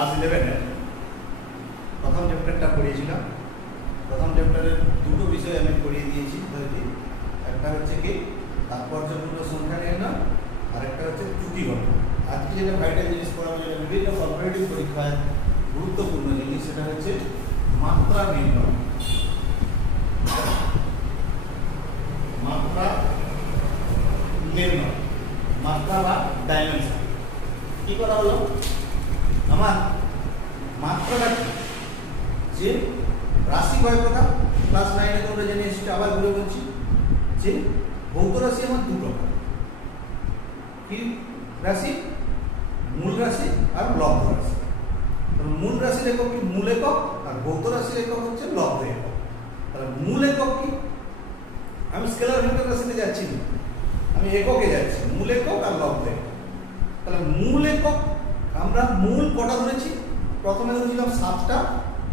Class 11 প্রথম চ্যাপ্টারটা পড়িয়েছিলাম। প্রথম চ্যাপ্টারের দুটো বিষয় আমি পড়িয়ে দিয়েছি ধরেছি। একটা হচ্ছে কি তাৎপর্যপূর্ণ সংখ্যা নির্ণয়, আর একটা হচ্ছে ত্রুটি গণনা। আজকে যেটা ভাইটাল জিনিস পড়াবো, যেটা বিভিন্ন কম্পিটিটিভ পরীক্ষায় গুরুত্বপূর্ণ জিনিস, সেটা হচ্ছে মাত্রা নির্ণয়। মাত্রা নির্ণয়, মাত্রা বা ডাইমেনশন। কি করা হলো, আমার মাত্রাটা যে রাশি কয় প্রকার, ক্লাস 9 তোমরা জেনে এসেছো, আবার ঘুরে বলছি যে ভৌত রাশি আমার দু প্রকার। কি রাশি? মূল রাশি আর লব্ধ রাশি। মূল রাশির একক কি? মূল একক। আর ভৌত রাশির একক হচ্ছে লব্ধ একক। তাহলে মূল একক কি? আমি স্কেলার ভেক্টর রাশিতে যাচ্ছি না, আমি এককে যাচ্ছি, মূল একক আর লব্ধ একক। তাহলে মূল একক আমরা মূল কটা ধরেছি? প্রথমে ধরেছিলাম 7টা।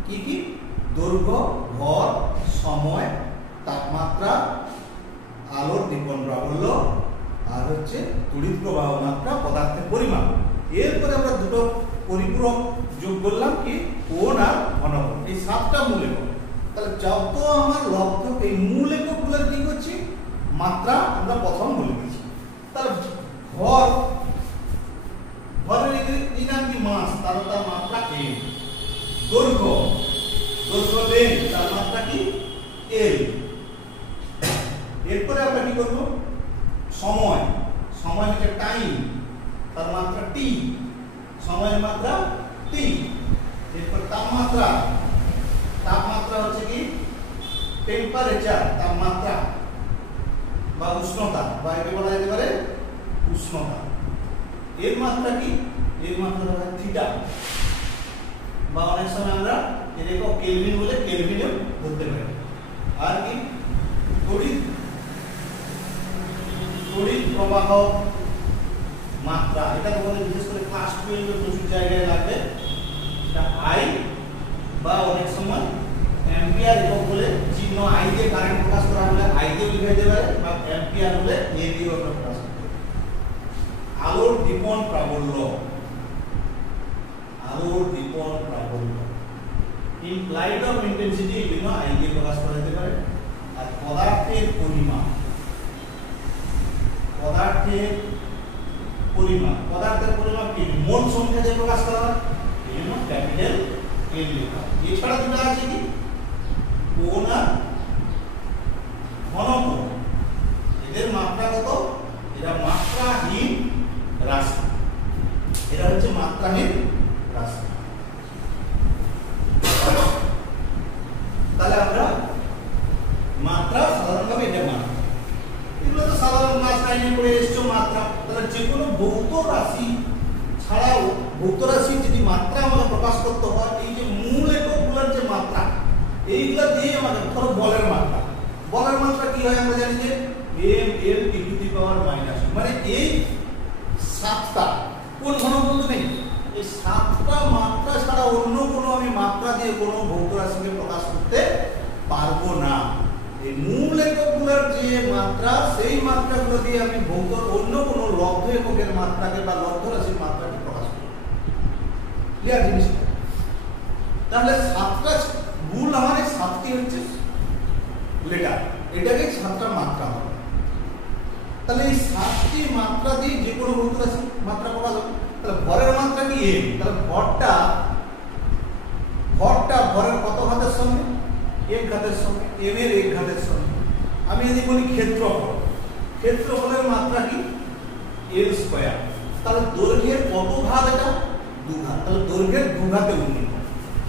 কি কি? দৈর্ঘ্য, ভর, সময়, তাপমাত্রা, আলোর দীপন প্রাবল্য, আর হচ্ছে তড়িৎ প্রবাহ মাত্রা, পদার্থের পরিমাপ। এরপরে আমরা দুটো পরিপূরক যোগ করলাম, কি? কোণ আর ঘনফল। এই 7টা মূল একক। তাহলে যত আমার লব্ধ এই মূল এককগুলোর কি করছি? মাত্রা আমরা প্রথম বলে দিচ্ছি। তাহলে ভর, ভরের এই নাম কি? মাস, তার মাত্রা এম। দৈর্ঘ্য, দৈর্ঘ্য লেন, তার মাত্রা কি? এল। এরপরে আমরা কি করব? সময়, সময় হচ্ছে টাইম, তার মাত্রা টি, সময়ের মাত্রা টি। এরপর তাপমাত্রা, তাপমাত্রা হচ্ছে কি? টেম্পারেচার, তাপমাত্রা বা উষ্ণতা, বা একে বলা যেতে পারে উষ্ণতা। এর মাত্রা কি? এর মাত্রা হচ্ছে থিটা, বা অনেক সময় আমরা এর একক কেলভিন বলে কেলভিনও ধরতে পারি। আর কি? তড়িৎ, তড়িৎ প্রবাহ মাত্রা। এটা তোমাদের বিশেষ করে ক্লাস 12 এর প্রচুর জায়গায় লাগবে। এটা আই, বা অনেক সময় অ্যাম্পিয়ার একক বলে চিহ্ন আই দিয়ে কারেন্ট প্রকাশ করা হলে আই দিয়ে লিখে দিতে পারে, বা অ্যাম্পিয়ার বলে এ দিয়ে প্রকাশ করতে পারে। আলোর দীপন প্রাবল্য, আলোর দীপন প্রাবল্য, ইন লাইট অফ ইন্টেন্সিটি এগুলো আই দিয়ে প্রকাশ করা যেতে পারে। আর পদার্থের পরিমাপ, পদার্থের পরিমাপ, পদার্থের পরিমাপ কি? মোল সংখ্যা দিয়ে প্রকাশ করা হয়, এই জন্য ক্যাপিটাল এল লেখা। এছাড়া দুটো আছে কি? কোণ আর ঘনফল। এদের মাত্রা কত? এরা মাত্রাহীন রাশি, এরা হচ্ছে মাত্রাহীন রাশি। তাহলে আমরা মাত্রা সাধারণভাবে এটা মাত্রা, এগুলো তো সাধারণ ক্লাস 9 পড়ে এসছো মাত্রা। তাহলে যে কোনো ভৌত রাশি ছাড়াও ভৌত রাশির যদি মাত্রা আমাকে প্রকাশ করতে হয়, এই যে মূল এককগুলোর যে মাত্রা, এইগুলো দিয়ে আমাকে, ধরো বলের মাত্রা, বলের মাত্রা কি হয় আমরা জানি যে m l t to the power minus, মানে এই 7টা। কোন ঘনফল নেই, এই 7টা মাত্রা ছাড়া অন্য কোনো আমি মাত্রা দিয়ে কোনো ভৌত রাশিকে প্রকাশ করতে পারবো না। এই মূল এককগুলোর যে মাত্রা, সেই মাত্রাগুলো দিয়ে আমি ভৌত অন্য কোনো লব্ধ এককের মাত্রাকে বা লব্ধ রাশির মাত্রাকে প্রকাশ করব। ক্লিয়ার জিনিসটা? তাহলে 7টা মূল, আমার 7টি হচ্ছে লেটার, এটাকে 7টা মাত্রা হবে। তাহলে এই 7টি মাত্রা দিয়ে যে কোনো ভৌত রাশি মাত্রা প্রকাশ হবে। তাহলে ভরের মাত্রা কি? এম। তাহলে ভরটা, ভরটা ভরের কত ঘাতের সঙ্গে? এক ঘাতের সঙ্গে, এম এর এক ঘাতের সঙ্গে। আমি যদি বলি ক্ষেত্রফল, ক্ষেত্রফলের মাত্রা কি? এল স্কয়ার। তাহলে দৈর্ঘ্যের কত ঘাত? এটা 2 ঘাত। তাহলে দৈর্ঘ্যের 2 ঘাতে উন্নীত।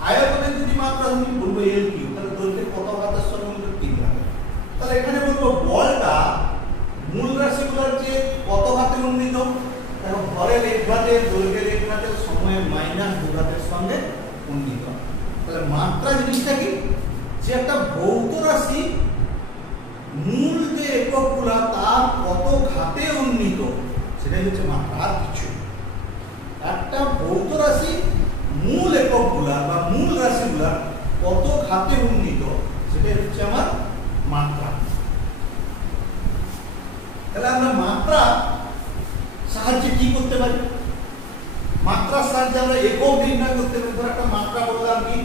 আয়তনের যদি মাত্রা তুমি বলবো এল কিউ, তাহলে দৈর্ঘ্যের কত ঘাতের সঙ্গে উন্নীত? 3 ঘাত। তাহলে এখানে বলবো বলটা মূল রাশিগুলোর যে কত ঘাতে উন্নীত? দেখো ভরের 1 ঘাতে, দৈর্ঘ্যের 1 ঘাতে, সময়ের -2 ঘাতের সঙ্গে উন্নীত। তাহলে মাত্রা জিনিসটা কি? যে একটা ভৌত রাশি মূল যে এককগুলো তার কত ঘাতে উন্নীত, সেটাই হচ্ছে মাত্রা, আর কিছু। একটা ভৌত রাশি মূল এককগুলা বা মূল রাশিগুলা কত ঘাতে উন্নীত, সেটাই হচ্ছে আমার মাত্রা। তাহলে আমরা মাত্রা সাহায্যে কি করতে পারি? মাত্রার সাহায্যে আমরা একক নির্ণয় করতে পারি। ধর একটা মাত্রা বললাম কি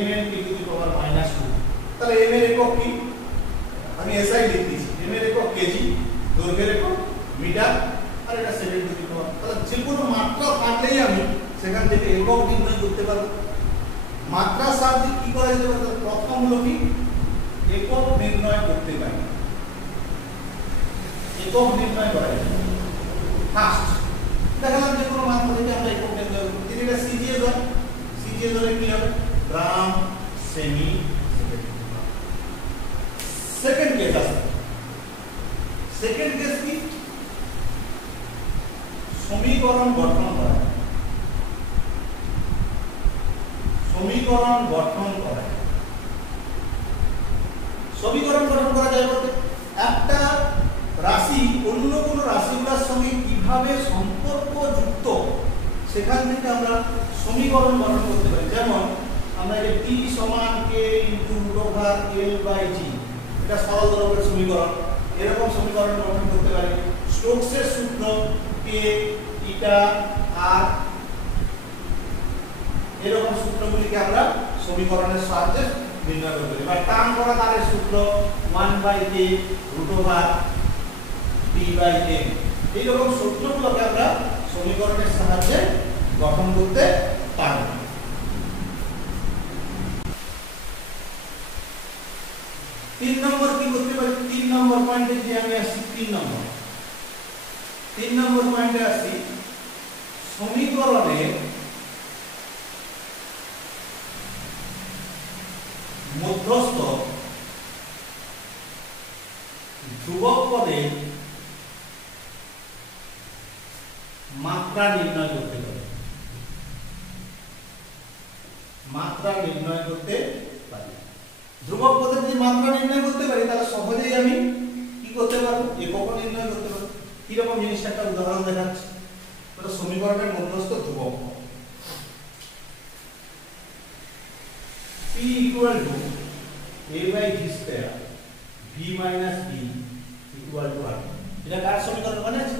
mn T to the power -2, তাহলে m এর একক কি, আমি এসআই লিখতেছি, m এর একক কেজি, দৈর্ঘ্যের একক মিটার, আর এটা সেকেন্ড টু দি পাওয়ার। তাহলে যে কোনো মাত্রা থাকলেই আমি সেখান থেকে একক নির্ণয় করতে পারবো। মাত্রার সাহায্যে কি করা যেতে পারে, প্রথম হলো কি একক নির্ণয় করতে পারি, একক নির্ণয় করা যায়। ফার্স্ট দেখালাম যে কোনো মাত্রা থেকে আমরা একক নির্ণয় করব। যদি এটা সিজিএস হয়, সিজিএস হলে কি হবে, গ্রাম সেমি সেকেন্ড। সেকেন্ড কেস আছে, সেকেন্ড কেস কি, সমীকরণ গঠন করা, সমীকরণ গঠন করা। সমীকরণ গঠন করা যায় বলতে একটা রাশি অন্য কোনো রাশিগুলোর সঙ্গে কিভাবে সম্পর্ক যুক্ত সেখান থেকে আমরা সমীকরণ গঠন করতে পারি। যেমন আমরা এই t সমান k ইনটু √l/g, এটা সরল দৈর্ঘ্যের সমীকরণ, এরকম সমীকরণ গঠন করতে পারি। স্টোকসের সূত্র k ইটা r, এরকম সূত্রগুলিকে আমরা সমীকরণের সাহায্যে নির্ণয় করতে পারি। বা টান করা তারের সূত্র 1/k √p/n, এইরকম সূত্রগুলোকে আমরা সমীকরণের সাহায্যে গঠন করতে পারি। তিন নম্বর কি করতে পারি, 3 নম্বর পয়েন্টে যে আমি আসছি, 3 নম্বর পয়েন্টে আসছি, সমীকরণে মধ্যস্থ ধ্রুবক পদে মাত্রা নির্ণয় করতে পারি, মাত্রা নির্ণয় করতে পারি। ধ্রুবক পদের যে মাত্রা নির্ণয় করতে পারি তাহলে সহজেই আমি কি করতে পারবো, একক নির্ণয় করতে পারবো। কিরকম জিনিসটা একটা উদাহরণ দেখাচ্ছি। এটা সমীকরণের মধ্যস্থ ধ্রুবক p equal to a/v² v minus b equal to r, এটা কার সমীকরণ মানে আছে,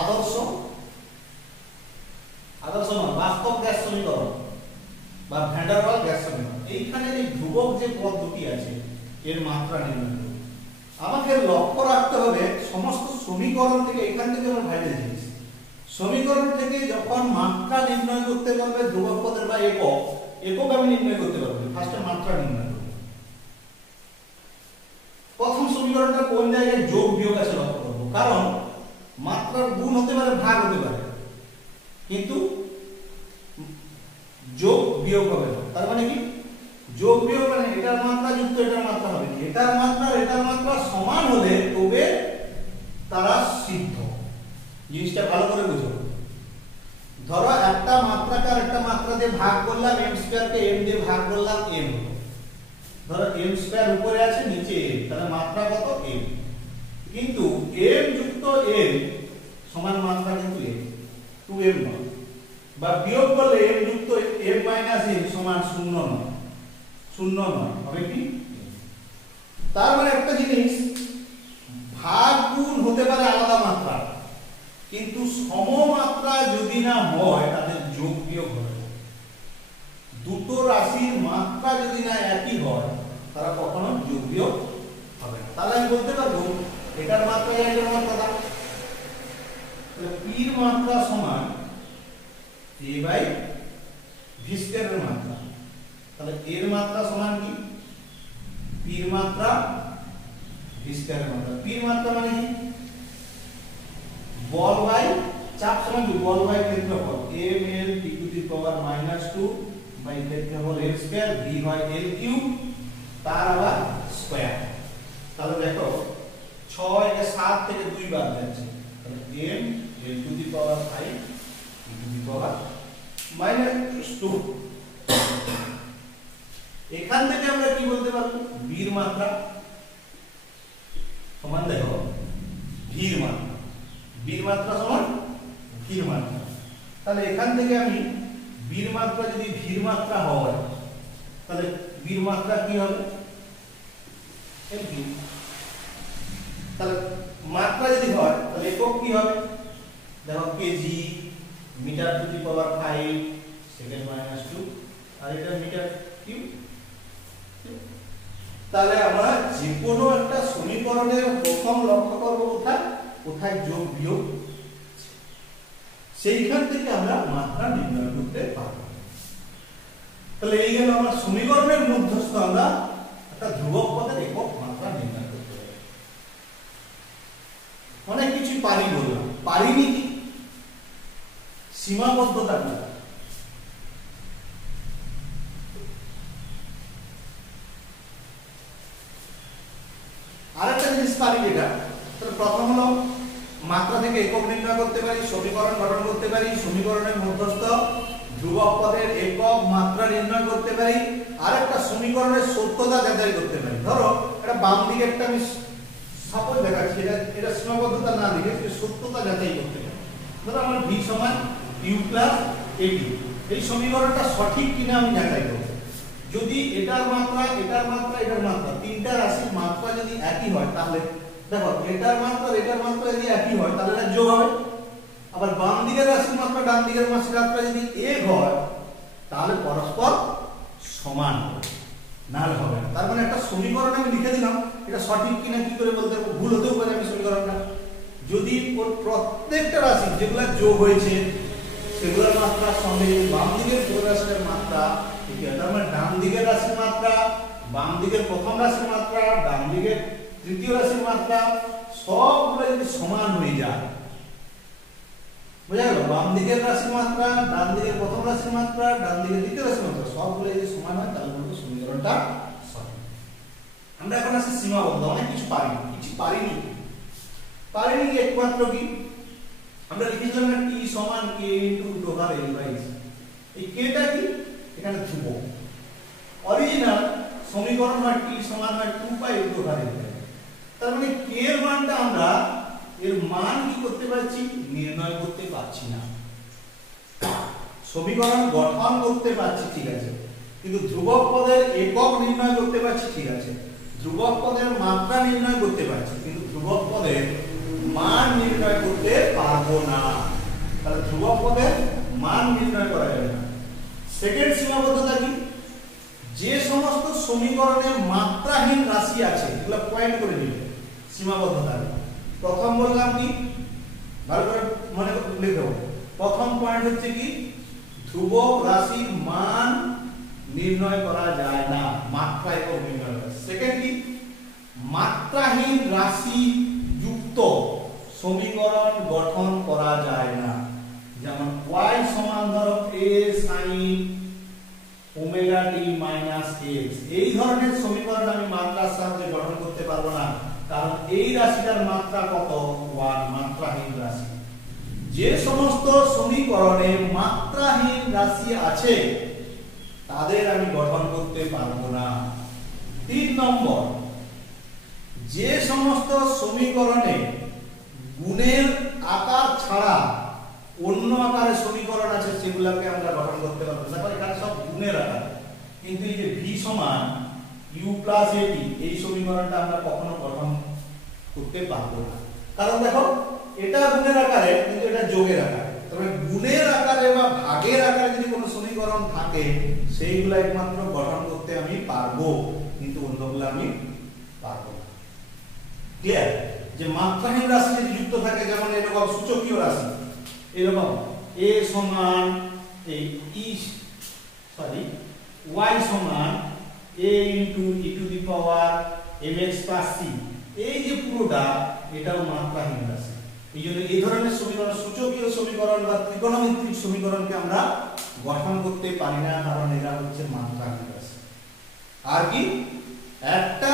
আদর্শ মান বাস্তব গ্যাস সমীকরণ বা ভ্যান ডার ওয়াল গ্যাস সমীকরণ। এইখানে এই ধ্রুবক যে পদ দুটি আছে এর মাত্রা নির্ণয় করব। আমাকে লক্ষ্য রাখতে হবে সমস্ত সমীকরণ থেকে, এখান থেকে আমরা ভাইরাল জিনিস, সমীকরণ থেকে যখন মাত্রা নির্ণয় করতে পারবে ধ্রুবক পদের বা একক, একক আমি নির্ণয় করতে পারবো, ফার্স্টে মাত্রা নির্ণয় করব। প্রথম সমীকরণটা কোন জায়গায় যোগ বিয়োগ আছে লক্ষ্য করব, কারণ মাত্রার গুণ হতে পারে, ভাগ হতে পারে, কিন্তু যোগ বিয়োগ হবে না। তার মানে কি, যোগ বিয়োগ মানে এটার মাত্রা যুক্ত এটার মাত্রা হবে, এটার মাত্রা সমান হলে তবে তারা সিদ্ধ। জিনিসটা ভালো করে বুঝো। ধরো একটা মাত্রাকে আরেকটা মাত্রা দিয়ে ভাগ করলাম, m² কে m দিয়ে ভাগ করলাম, m হলো। ধরো m² উপরে আছে, নিচে m, তাহলে মাত্রা কত, m। কিন্তু m যুক্ত m সমান মাত্রা কিন্তু m, 2m নয়। বা বিয়োগ করলে m যুক্ত m মাইনাস m সমান 0 নয়, 0 নয়, হবে কি। তার মানে একটা জিনিস, ভাগ গুণ হতে পারে আলাদা মাত্রা, কিন্তু সমমাত্রা যদি না হয় তাদের যোগ বিয়োগ হবে। দুটো রাশির মাত্রা যদি না একই হয় তারা কখনো যোগ বিয়োগ হবে না। তাহলে আমি বলতে পারবো এটার মাত্রা এটার মাত্রা দাও, তাহলে p এর মাত্রা সমান a/v² এর মাত্রা। তাহলে এর মাত্রা সমান কি, p এর মাত্রা v² এর মাত্রা। p এর মাত্রা মানে কি, বল বাই চাপ সমান কি, বল বাই ক্ষেত্রফল, ml t to the power -2 by ক্ষেত্রফল l², v হয় l³ তার আবার স্কয়ার। তাহলে দেখো 6 এটা 7 থেকে 2 বাদ যাচ্ছে, তাহলে m l to the power 5 t to the power -2। এখান থেকে আমরা কি বলতে পারবো, v এর মাত্রা সমান, দেখো v এর মাত্রা, v এর মাত্রা সমান v এর মাত্রা। তাহলে এখান থেকে আমি v এর মাত্রা যদি v এর মাত্রা হয় তাহলে v এর মাত্রা কি হবে, l³। তাহলে মাত্রা যদি হয় তাহলে একক কি হবে, দেখো KG metre to the power 5 second minus 2 আর এটা মিটার কিউব। তাহলে আমরা যে কোনো একটা সমীকরণের প্রথম লক্ষ্য করব কোথায়, কোথায় যোগ বিয়োগ, সেইখান থেকে আমরা মাত্রা নির্ণয় করতে পারব। তাহলে এই গেল আমরা সমীকরণের মধ্যস্থ আমরা একটা ধ্রুবক পদের একক মাত্রা নির্ণয় করতে পারি। অনেক কিছু পারি বললাম, পারিনি কি সীমাবদ্ধতা কি? আরেকটা জিনিস পারি যেটা, তাহলে প্রথম হলো মাত্রা থেকে একক নির্ণয় করতে পারি, সমীকরণ গঠন করতে পারি, সমীকরণের মধ্যস্থ ধ্রুবক পদের একক মাত্রা নির্ণয় করতে পারি, আরেকটা সমীকরণের সত্যতা যাচাই করতে পারি। ধরো এটা বাম দিকে একটা আমি সাপোজ দেখাচ্ছি, এটা সীমাবদ্ধতা না লিখে সত্যতা যাচাই করতে পারি। ধরো আমার v সমান u প্লাস at, এই সমীকরণটা সঠিক কিনা আমি যাচাই করব। যদি এটার মাত্রা এটার মাত্রা এটার মাত্রা তিনটা রাশির মাত্রা যদি একই হয়, তাহলে দেখো এটার মাত্রা এটার মাত্রা যদি একই হয় তাহলে এটা যোগ হবে। আবার বাম দিকের রাশির মাত্রা ডান দিকের রাশির মাত্রা যদি এক হয় তাহলে পরস্পর সমান হবে, নাহলে হবে না। তার মানে একটা সমীকরণ আমি লিখে দিলাম, এটা সঠিক কিনা কি করে বলতে পারবো? ভুল হতেও পারে আমি সমীকরণটা। যদি ওর প্রত্যেকটা রাশি যেগুলো যোগ হয়েছে সেগুলোর মাত্রার সঙ্গে বাম দিকের পুরো রাশির মাত্রা ঠিক আছে, তার মানে ডান দিকের রাশির মাত্রা, বাম দিকের প্রথম রাশির মাত্রা, ডান দিকের তৃতীয় রাশির মাত্রা সবগুলো যদি সমান হয়ে যায়, বুঝা গেল? বাম দিকের রাশির মাত্রা, ডান দিকের প্রথম রাশির মাত্রা, ডান দিকের তৃতীয় রাশির মাত্রা সবগুলো যদি সমান হয় তাহলে বলবো সমীকরণটা সঠিক। আমরা এখন আসি সীমাবদ্ধ। অনেক কিছু পারিনি, কিছু পারিনি কি একমাত্র কি আমরা লিখেছিলাম না, t সমান k ইনটু √ l/s। এই k টা কি? এখানে ধ্রুবক। অরিজিনাল সমীকরণ হয় t সমান হয় 2π × l/s। তার মানে k এর মানটা আমরা এর মান কি করতে পারছি? নির্ণয় করতে পারছি না। সমীকরণ গঠন করতে পারছি ঠিক আছে, কিন্তু ধ্রুবক পদের একক নির্ণয় করতে পারছি ঠিক আছে, ধ্রুবক পদের মাত্রা নির্ণয় করতে পারছি, কিন্তু ধ্রুবক পদের মান নির্ণয় করতে পারবো না। তাহলে ধ্রুবক পদের মান নির্ণয় করা যাবে না। সেকেন্ড সীমাবদ্ধতা কি? যে সমস্ত সমীকরণে মাত্রাহীন রাশি আছে এগুলো পয়েন্ট করে নিবে সীমাবদ্ধতা। প্রথম বললাম কি, ভালো করে মনে লিখো। প্রথম পয়েন্ট হচ্ছে কি, ধ্রুবক রাশির মান নির্ণয় করা যায় না, মাত্রা একক নির্ণয় করা। সেকেন্ড কি, মাত্রাহীন রাশি যুক্ত সমীকরণ গঠন করা যায় না। যেমন y সমান ধরো a sin omega t minus x, এই ধরনের সমীকরণ আমি মাত্রার সাহায্যে গঠন করতে পারবো না, কারণ এই রাশিটার মাত্রা কত? 1, মাত্রাহীন রাশি। যে সমস্ত সমীকরণে মাত্রাহীন রাশি আছে তাদের আমি গঠন করতে পারবো না। 3 নম্বর, যে সমস্ত সমীকরণে গুণের আকার ছাড়া অন্য আকারের সমীকরণ আছে সেগুলোকে আমরা গঠন করতে পারবো। দেখো এখানে সব গুণের আকার, কিন্তু এই যে v সমান u প্লাস at এই সমীকরণটা আমরা কখনো গঠন করতে পারবো না। কারণ দেখো এটা গুণের আকারে কিন্তু এটা যোগের আকারে। তবে গুণের আকারে বা ভাগের আকারে যদি কোনো সমীকরণ থাকে সেইগুলো একমাত্র গঠন করতে আমি পারবো, কিন্তু অন্যগুলো আমি পারবো না। ক্লিয়ার? যে মাত্রাহীন রাশি যদি যুক্ত থাকে, যেমন এরকম সূচকীয় রাশি, এরকম a সমান এই y সমান a into e two the power mx plus c, এই যে পুরোটা এটাও মাত্রাহীন রাশি। এই জন্য এই ধরনের সমীকরণ, সূচকীয় সমীকরণ বা ত্রিকোণমিতিক সমীকরণকে আমরা গঠন করতে পারি না, কারণ এরা হচ্ছে মাত্রাহীন রাশি। আর কি, একটা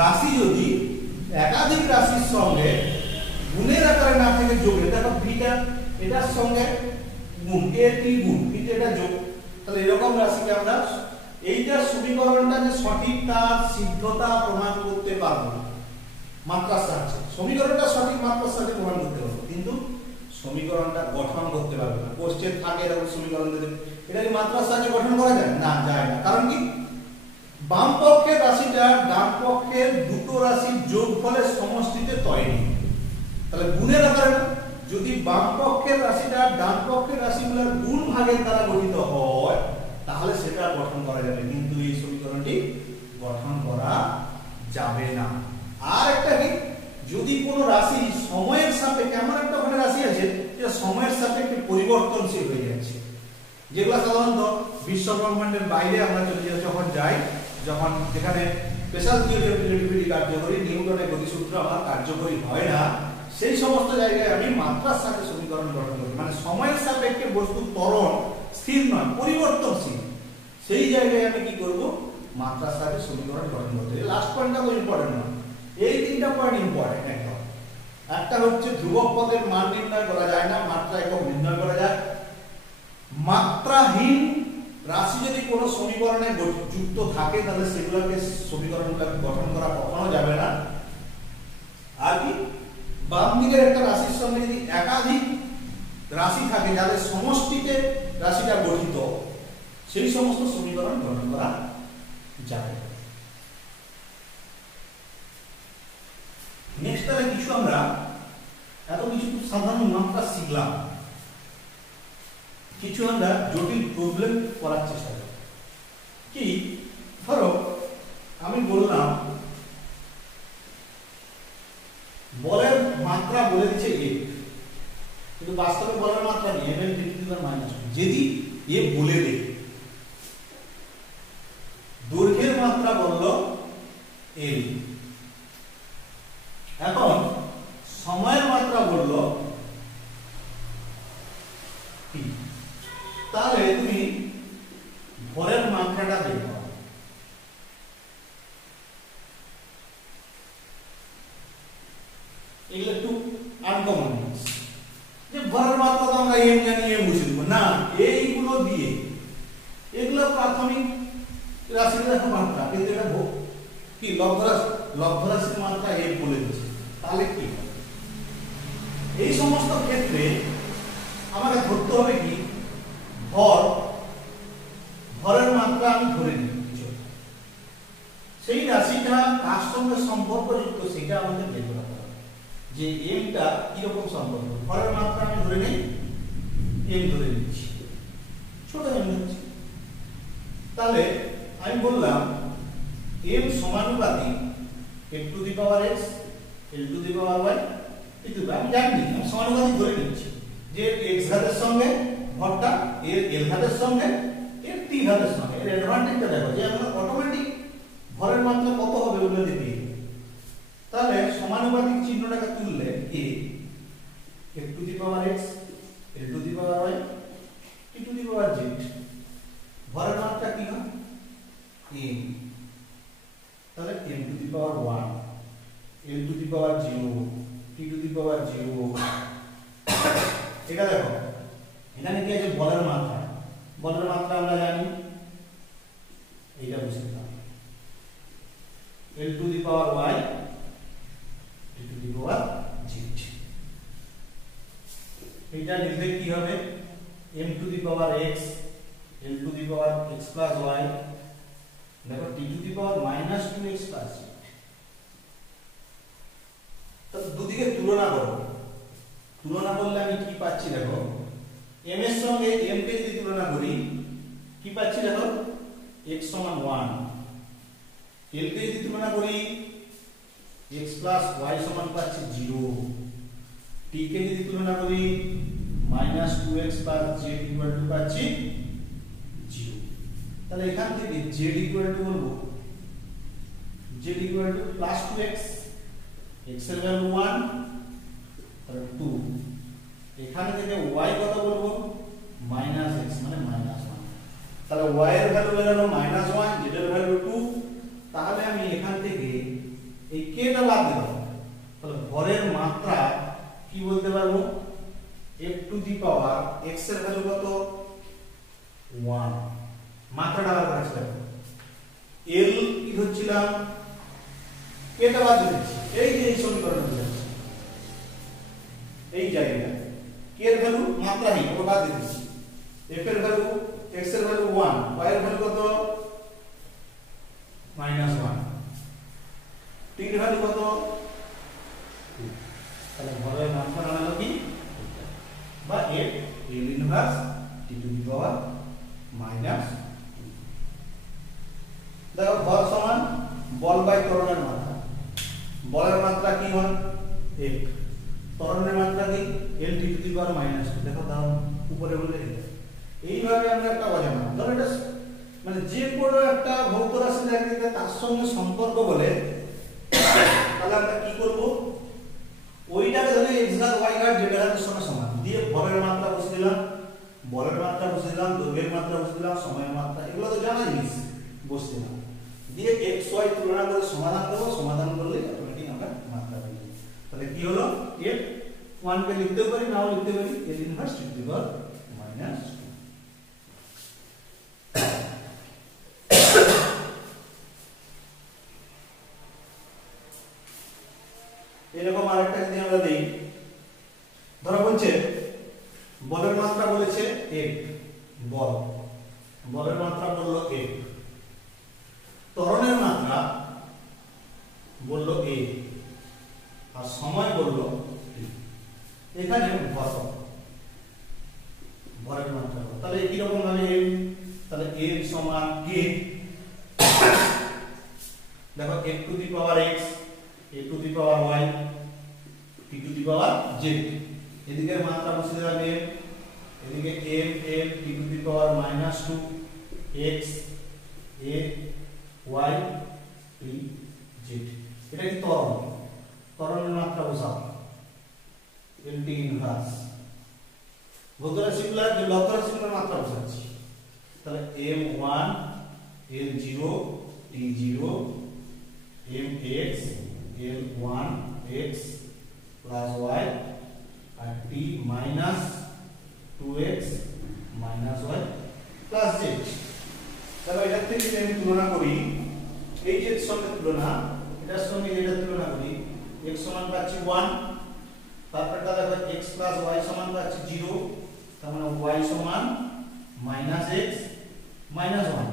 রাশি যদি একাধিক রাশির সঙ্গে গুণের আকারে না থেকে যোগ, দেখো ভিটা এটার সঙ্গে গুণ, a গুণ, কিন্তু এটা যোগ, তাহলে এরকম রাশিকে আমরা এইটা সমীকরণটা যে সঠিক তার সিদ্ধতা প্রমাণ করতে পারবো না মাত্রার সাহায্যে। সমীকরণটা সঠিক মাত্রার সাহায্যে প্রমাণ করতে পারবো, কিন্তু সমীকরণটা গঠন করতে পারবো না। কোশ্চেন থাকে এরকম সমীকরণ দেবে, এটা কি মাত্রার সাহায্যে গঠন করা যায়? না, যায় না। কারণ কি, বাম পক্ষের রাশিটা ডান পক্ষের দুটো রাশির যোগফলের সমষ্টিতে তৈরি। তাহলে গুণের আকারে না, যদি বাম পক্ষের রাশিটা ডান পক্ষের রাশিগুলোর গুণ ভাগের দ্বারা গঠিত হয় তাহলে সেটা গঠন করা যাবে, কিন্তু এই সমীকরণটি গঠন করা যাবে না। আর একটা কি, যদি কোনো রাশি সময়ের সাপেক্ষে, এমন একটা ওখানে রাশি আছে যেটা সময়ের সাপেক্ষে পরিবর্তনশীল হয়ে যাচ্ছে, যেগুলো সাধারণত বিশ্ব ব্রহ্মাণ্ডের বাইরে আমরা যখন যাই, যখন যেখানে স্পেশাল থিওরি অফ রিলেটিভিটি কার্যকরী, নিউটনের গতিসূত্র আমার কার্যকরী হয় না, সেই সমস্ত জায়গায় আমি মাত্রার সাথে সমীকরণ গঠন করি। মানে সময়ের সাপেক্ষে বস্তু ত্বরণ স্থির নয়, পরিবর্তনশীল, সেই জায়গায় আমি কি করব, মাত্রার সাথে সমীকরণ গঠন করতে। লাস্ট পয়েন্টটা তো ইম্পর্টেন্ট নয়, এই তিনটা পয়েন্ট ইম্পর্টেন্ট একদম। একটা হচ্ছে ধ্রুবক পদের মান নির্ণয় করা যায় না, মাত্রা একক নির্ণয় করা যায়। মাত্রাহীন রাশি যদি কোনো সমীকরণে যুক্ত থাকে তাহলে সেগুলোকে সমীকরণগুলোকে গঠন করা কখনো যাবে না। আর কি, বাম দিকের একটা রাশির সঙ্গে যদি একাধিক রাশি থাকে যাদের সমষ্টিতে রাশিটা গঠিত, সেই সমস্ত সমীকরণ গঠন করা যাবে। নেক্সট তাহলে কিছু আমরা এত কিছু খুব সাধারণ মাত্রা শিখলাম, কিছু আমরা জটিল প্রবলেম করার চেষ্টা করব। কি, ধরো আমি বললাম বলের মাত্রা বলে দিচ্ছে এ, কিন্তু বাস্তবে বলের মাত্রা নেই, m -1। যদি এ বলে দে, দৈর্ঘ্যের মাত্রা বললো l, এখন সময়ের মাত্রা বললো t, তাহলে তুমি ভরের মাত্রাটা বের করো। এগুলো একটু আনকমন, যে ভরের মাত্রা তো আমরা এম জানি, এম বুঝে দেবো না, এইগুলো দিয়ে, এগুলো প্রাথমিক রাশির দেখো মাত্রা, কিন্তু এটা কি লব্ধ রাশির মাত্রা এম বলে দিচ্ছে, তাহলে কি এই সমস্ত ক্ষেত্রে আমাকে ধরতে হবে কি, ভরের মাত্রা আমি ধরে নিই, সেই রাশিটা কার সঙ্গে সম্পর্কযুক্ত সেটা আমাদের বের করতে হবে, যে এমটা কিরকম সম্পর্ক। ভরের মাত্রা আমি ধরে নিই, এম ধরে নিচ্ছি, ছোট এম নিচ্ছি, তাহলে আমি বললাম এম সমানুপাতিক m to the power x l to the power y, কিন্তু আমি জানি আমি সমানুপাতিক ধরে নিচ্ছি যে x ঘাতের সঙ্গে ভরটা এর l ঘাতের সঙ্গে এর t ঘাতের সঙ্গে। এর অ্যাডভান্টেজটা দেখো যে আমরা অটোমেটিক ভরের মাত্রা কত হবে ওগুলো দেখি, তাহলে সমানুপাতিক চিহ্নটাকে তুললে a l to the power x l to the power y t to the power z, ভরের মাত্রা কি হয় m, তাহলে m to the power 1 l to the power 0 t to the power 0। এটা দেখো এখানে কি আছে, বলের মাত্রা, বলের মাত্রা আমরা জানি, এইটা বুঝতে হবে, l to the power y t to the power z। এটা লিখলে কি হবে, m to the power x l to the power x plus y, দেখো t to the power -2x plus z। তো দুদিকে তুলনা করো, তুলনা করলে আমি কি পাচ্ছি দেখো, m এর সঙ্গে m কে যদি তুলনা করি কি পাচ্ছি দেখো, x সমান 1, l কে যদি তুলনা করি x প্লাস y সমান পাচ্ছি 0, t কে যদি তুলনা করি -2x plus z equal to পাচ্ছি 0। তাহলে এখান থেকে z ইকুয়াল টু বলবো z equal to plus 2x, x এর ভ্যালু 1 তাহলে 2, এখানে থেকে y কত বলবো -x মানে -1, তাহলে y এর ভ্যালু বেরোলো -1, z এর ভ্যালু 2, তাহলে আমি এখান থেকে এই k টা বাদ দেব, তাহলে ভরের মাত্রা কি বলতে পারবো, f two the power x এর ভ্যালু কত 1, মাত্রাটা আবার কাছে দেখো, l কি ধরছিলাম, k টা বাদ দিচ্ছি, এই যে এই সমীকরণ দিচ্ছি, এই জায়গাটা k এর ভ্যালু মাত্রাহীন, ওটা বাদ দিচ্ছি, f এর ভ্যালু x এর ভ্যালু 1, y এর ভ্যালু কত -1, t এর ভ্যালু কত 2, তাহলে ভরের মাত্রা দাঁড়ালো কি মাইনাস। দেখো ভর সমান বল বাই ত্বরণের মাত্রা। বলের মাত্রা কি হয় F, ত্বরণের মাত্রা কি L t to the power -2। দেখো দাও উপরে বলে এইভাবে আমরা একটা অজানা, ধরো এটা মানে যে কোনো একটা ভৌত রাশি দেখতে তার সঙ্গে সম্পর্ক বলে, তাহলে আমরা কি করব, ওইটাকে ধরে x ঘাত y ঘাত z ঘাতের সঙ্গে সমান দিয়ে ভরের মাত্রা বসে দিলাম, বলের মাত্রা বসে দিলাম, দৈর্ঘ্যের মাত্রা বসে দিলাম, সময়ের মাত্রা, এগুলো তো জানা জিনিস বসে দিলাম দিয়ে x y তুলনা করে সমাধান করব, সমাধান করলে অটোমেটিক আমরা মাত্রা পেয়ে যাব। তাহলে কি হলো, f 1 কে লিখতে পারি, নাও লিখতে পারি L inverse t to the power -2। এরকম আরেকটা যদি আমরা দেই, ধরো বলছে বলের মাত্রা বলেছে F, বল বলের মাত্রা বললো F, ত্বরণের মাত্রা বললো A, আর সময় বললো T। এখানে ভর, ভরের মাত্রা, তাহলে কি রকম ভাবে M, তাহলে M সমান K, দেখো F two the power x, a two the power y, t to the power z, এদিকে মাত্রা বসে দিলাম m, এদিকে m l t to the power -2 x a y t z। এটা কি ত্বরণ, ত্বরণের মাত্রা বসাও l t ইনভার্স। ভৌত রাশিগুলোর যে লব্ধ রাশিগুলোর মাত্রা বসাচ্ছি, তাহলে m1 l0 t0 mx L1 x plus y আর t minus 2x minus y plus z। তাহলে এটা থেকে যদি আমি তুলনা করি, এই যে সঙ্গে তুলনা, এটার সঙ্গে এটা তুলনা করি, x সমান পাচ্ছি 1, তারপরটা দেখো x plus y সমান পাচ্ছি 0, তার মানে y সমান -x -1।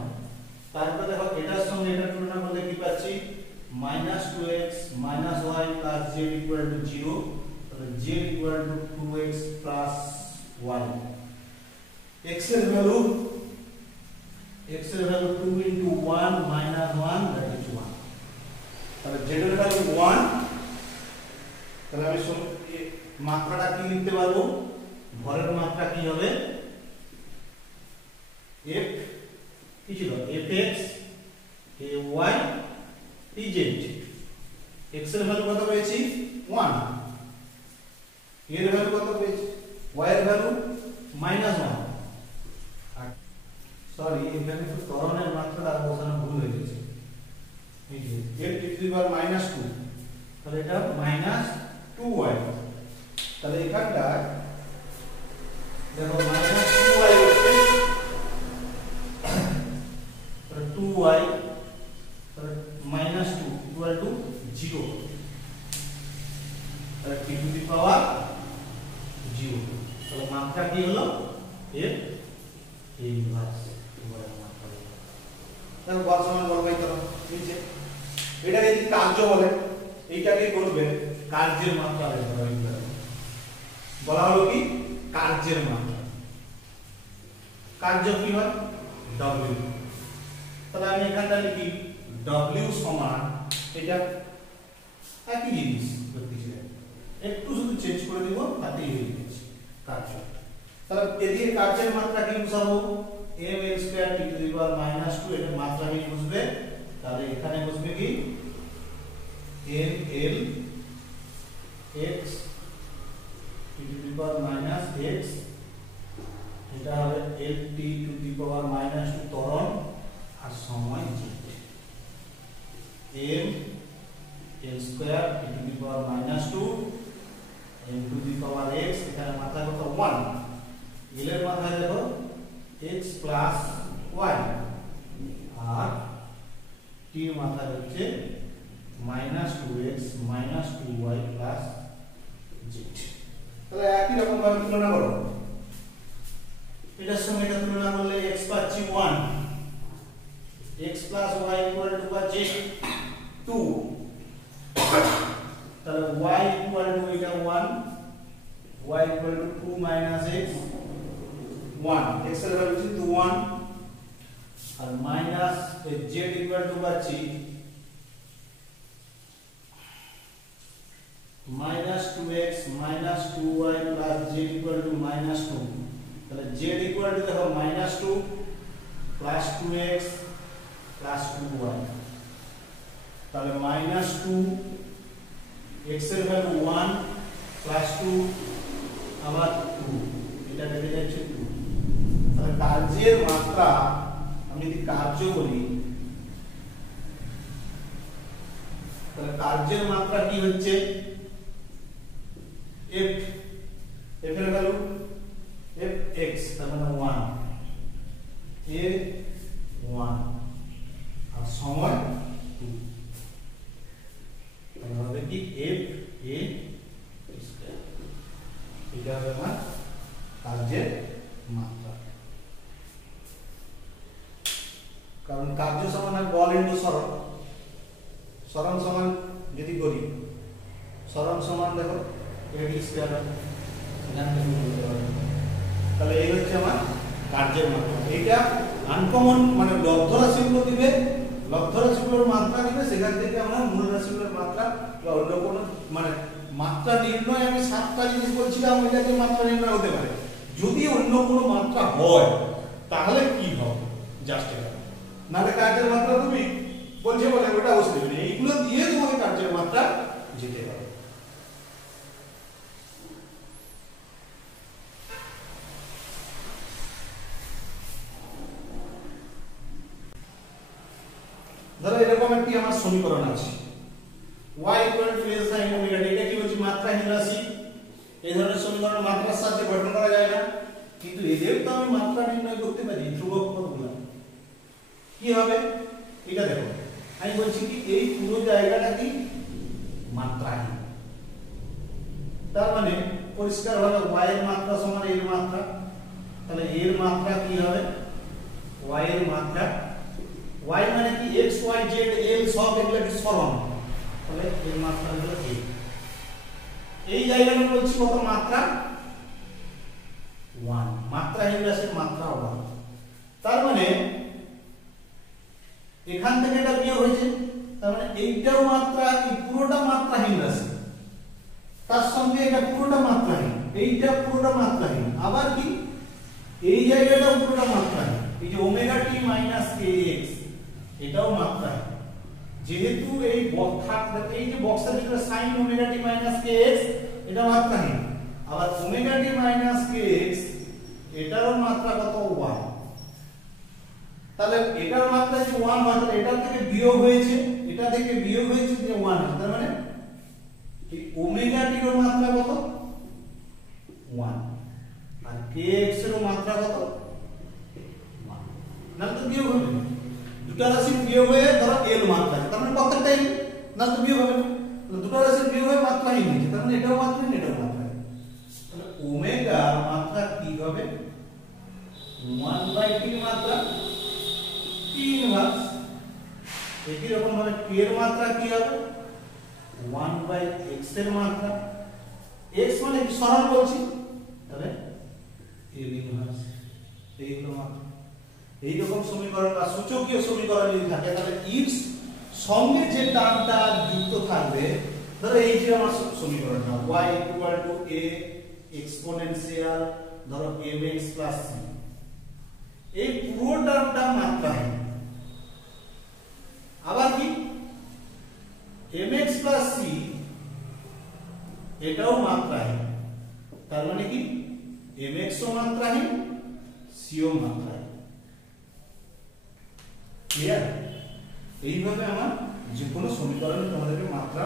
তারপর দেখো এটার সঙ্গে এটা তুলনা করলে কি পাচ্ছি, -2x -y plus z equal to 0, তাহলে z equal to 2x plus y। x এর value 2 into 1 minus 1 that is 1, তাহলে z এর ভ্যালু 1। তাহলে আমি মাত্রাটা কি লিখতে পারবো, ভরের মাত্রা কি হবে f কি ছিল fx ay tz। x এর ভ্যালু কত পেয়েছি 1, এর ভ্যালু কত পেয়েছি, y এর ভ্যালু -1। আর সরি এখানে তো ত্বরণের মাত্রাটা বসানো ভুল হয়ে গেছে, এই যে l t to the power -2, তাহলে এটা -2y। তাহলে এখানটা দেখো -2y হচ্ছে, তাহলে 2y তাহলে -2 equal to 0, তাহলে t টু দি পাওয়ার 0। তাহলে মাত্রা কি হলো f ইনভার্স, বলের মাত্রা। দেখো বল সমান বল বাই ত্বরণ, নিচে এটাকে যদি কার্য বলে, এইটাকে করবে কার্যের মাত্রা বলা হলো কি কার্যের মাত্রা। কার্য কি হয় w, তাহলে আমি এখানটা লিখি w সমান, এটা একই জিনিস একটু শুধু চেঞ্জ করে দিব, তাতেই হয়ে গেছে কার্য। তাহলে এদিকে কার্যের মাত্রা কি বসাবো, m l square t to the power -2, এর মাত্রা কি বসবে, তাহলে এখানে বসবে কি n l x t to the power -x, এটা হবে l t to the power -2 ত্বরণ আর সময় z, m l square t to the power -2 m to the power x, এখানে মাত্রা কত 1, l এর মাত্রা দেখো x প্লাস y, আর t এর মাত্রা হচ্ছে -2x -2y প্লাস z। তাহলে একই রকম ভাবে তুলনা করো, এটার সঙ্গে এটা তুলনা করলে x পাচ্ছি 1, x plus y equal to পাচ্ছি 2, তাহলে y equal to এটা 1, y equal to 2 minus x 1, x এর ভ্যালু হচ্ছে 1, আর মাইনাস z ইকুয়াল টু পাচ্ছি -2x - 2y + z equal to -2। তাহলে z ইকুয়াল টু দেখো -2 + 2x + 2y, তাহলে -2 x এর ভ্যালু 1 + 2 আবার 2, এটা কেটে যাচ্ছে 2। তাহলে কার্যের মাত্রা আমি যদি কার্য বলি তাহলে কার্যের মাত্রা কি হচ্ছে f এর ভ্যালু fx, তার মানে 1 a 1 আর সময় 2, তাহলে হবে কি f a স্কয়ার। এটা হবে আমার কার্যের মাত্রা, কারণ কার্য সমান বল ইনটু সরণ। সরণ সমান যদি করি সরণ সমান দেখো a স্কয়ার, তাহলে এই হচ্ছে আমার কার্যের মাত্রা। এটা আনকমন মানে লব্ধ রাশিগুলো দিবে, লব্ধ রাশিগুলোর মাত্রা দিবে, সেখান থেকে আমরা মূল রাশিগুলোর মাত্রা বা অন্য কোনো মানে মাত্রা নির্ণয় আমি 7টা জিনিস বলছিলাম, ওইটাকে মাত্রা নির্ণয় হতে পারে। যদি অন্য কোনো মাত্রা হয় তাহলে কি হবে জাস্ট এটা, নাহলে কার্যের মাত্রা তুমি বলছে বলে ওটা বুঝতে হবে, এইগুলো দিয়ে তোমাকে কার্যের মাত্রা যেতে হবে। ধরো এরকম একটি আমার সমীকরণ আছে y less sin omega t, এটা কি বলছি মাত্রাহীন রাশি। এই ধরনের সমীকরণ মাত্রার সাহায্যে গঠন করা যায় না, কিন্তু এদের তো আমি মাত্রা নির্ণয় করতে পারি ধ্রুবক পদগুলো। কি হবে এটা দেখো, আমি বলছি কি এই পুরো জায়গাটা কি মাত্রাহীন, তার মানে পরিষ্কার ভাবে y এর মাত্রা সমান এর মাত্রা, তাহলে এর মাত্রা কি হবে y এর মাত্রা, y মানে কি x y z l সব এগুলো কি সরণ, তাহলে এর মাত্রা হলো a। এই জায়গাটা বলছি কত মাত্রা 1, মাত্রাহীন রাশির মাত্রা 1। তার মানে এখান থেকে এটা বিয়োগ হয়েছে, তার মানে এইটাও মাত্রা, এই পুরোটা মাত্রাহীন রাশি, তার সঙ্গে এটা পুরোটা মাত্রাহীন, এইটা পুরোটা মাত্রাহীন, আবার কি এই জায়গাটাও পুরোটা মাত্রাহীন। এই যে ওমেগা টি মাইনাস kx এটাও মাত্রাহীন, যেহেতু এই এই যে বক্সের ভিতরে sin omega t minus kx এটা মাত্রাহীন, আবার ওমেগা টি মাইনাস kx এটারও মাত্রা কত 1। তাহলে এটার মাত্রা যে 1 হয়, তাহলে এটা থেকে বিয়োগ হয়েছে, এটা থেকে বিয়োগ হয়েছে যে 1, তার মানে এই ওমেগা টি এর মাত্রা কত 1 আর kx এর মাত্রা কত 1, না তো বিয়োগ হবে না। দুটো রাশি বিয়োগ হয়ে ধরো l মাত্রা, তার মানে প্রত্যেকটাই না তো বিয়োগ হবে না, দুটো রাশি বিয়োগ হয়ে মাত্রাহীন হয়েছে, তার মানে এটাও মাত্রাহীন এটাও মাত্রাহীন। তাহলে ওমেগা মাত্রা কি হবে 1/t মাত্রা t ইনভার্স। একই রকম ভাবে k এর মাত্রা কি হবে 1/x এর মাত্রা, x মানে কি সরণ বলছি, তাহলে l ইনভার্স। এইগুলো মাত্রা, এইরকম সমীকরণ বা সূচকীয় সমীকরণ যদি থাকে তাহলে এর সঙ্গে যে টার্মটা যুক্ত থাকবে, ধরো এই যে আমার সমীকরণটা y a এক্সপোনেনশিয়াল ধরো mx c, এই পুরো টার্মটা মাত্রাহীন। আবার কি mx c এটাও মাত্রাহীন, তার মানে কি mx ও মাত্রাহীন c ও মাত্রাহীন। ক্লিয়ার? এইভাবে আমার যে কোনো সমীকরণে তোমাদেরকে মাত্রা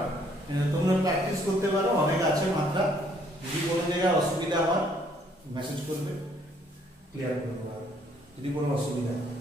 তোমরা প্র্যাকটিস করতে পারো, অনেক আছে মাত্রা। যদি কোনো জায়গায় অসুবিধা হয় মেসেজ করবে, ক্লিয়ার করে দেবো যদি কোনো অসুবিধা হয়।